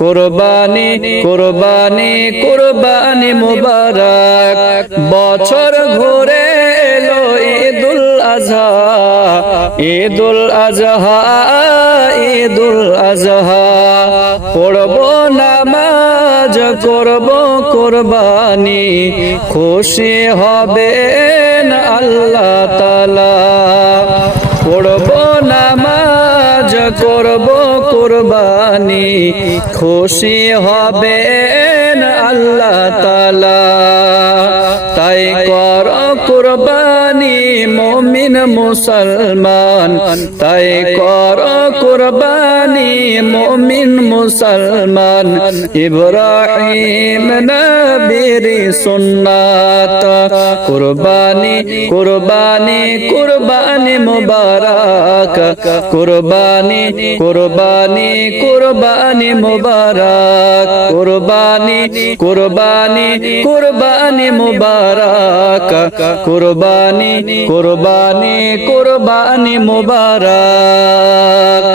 কুরবানি কুরবানি কুরবানি মুবারক বছর ঘুরে এলো ঈদুল আজহা ঈদুল আজহা ঈদুল আজহা পড়ব নামাজ করব কুরবানি খুশি হবেন আল্লাহ তাআলা পড়ব নামাজ করব কুরবানি খুশি হবেন আল্লাহ তাআলা তাই কর কুরবানি মুমিন মুসলমান তাই কর কুরবানি মুমিন মুসলমান ইব্রাহিম নবীর সুন্নাত কুরবানি কুরবানি কুরবানি মুবারক কুরবানি কুরবানি কুরবানি মুবারক কুরবানি কুরবানি কুরবানি মুবারক কুরবানি কুরবানি কুরবানি মুবারক।